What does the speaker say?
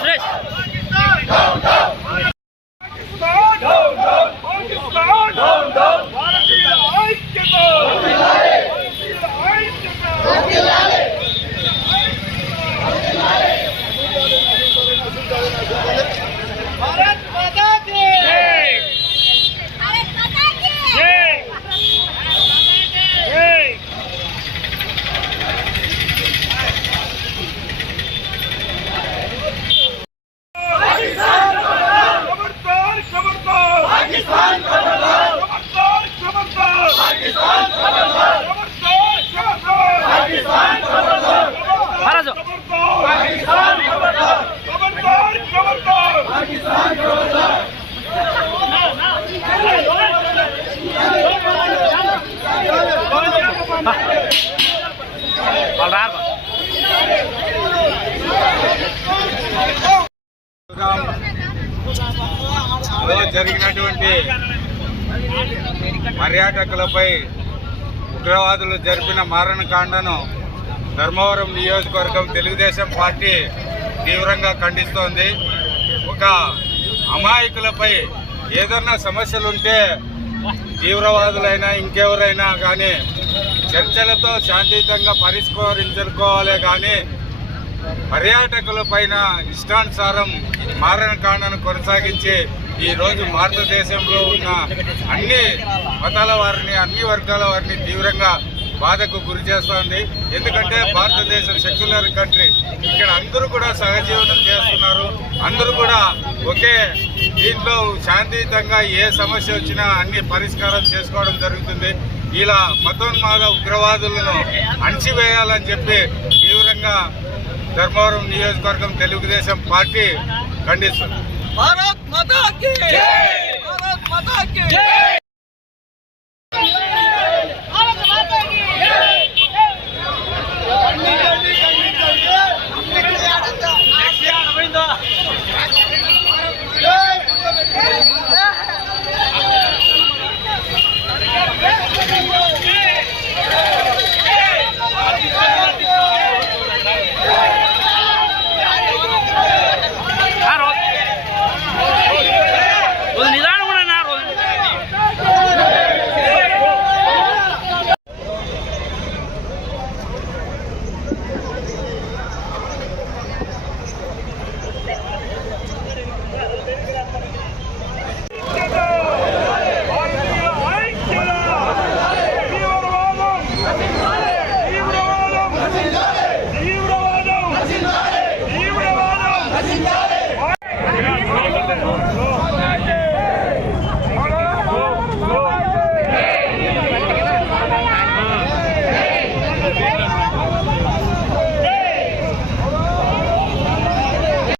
సురేష్ జరిగినటువంటి పర్యాటకులపై ఉగ్రవాదులు జరిపిన మారణకాండను ధర్మవరం నియోజకవర్గం తెలుగుదేశం పార్టీ తీవ్రంగా ఖండిస్తోంది. ఒక అమాయకులపై ఏదన్నా సమస్యలుంటే తీవ్రవాదులైనా ఇంకెవరైనా కానీ చర్చలతో శాంతియుతంగా పరిష్కరించుకోవాలే కానీ పర్యాటకుల పైన ఇష్టానుసారం మారణకాండను కొనసాగించి ఈరోజు భారతదేశంలో ఉన్న అన్ని మతాల వారిని అన్ని వర్గాల వారిని తీవ్రంగా బాధకు గురి చేస్తోంది. ఎందుకంటే భారతదేశం సెక్యులర్ కంట్రీ, ఇక్కడ అందరూ కూడా సహజీవనం చేస్తున్నారు. అందరూ కూడా ఒకే దీంట్లో శాంతియుతంగా ఏ సమస్య వచ్చినా అన్ని పరిష్కారం చేసుకోవడం జరుగుతుంది. ఇలా మతోన్మాద ఉగ్రవాదులను అణచివేయాలని చెప్పి తీవ్రంగా ధర్మవరం నియోజకవర్గం తెలుగుదేశం పార్టీ ఖండిస్తుంది. భారత్ మాతా కీ జై! భారత్ మాతా కీ జై!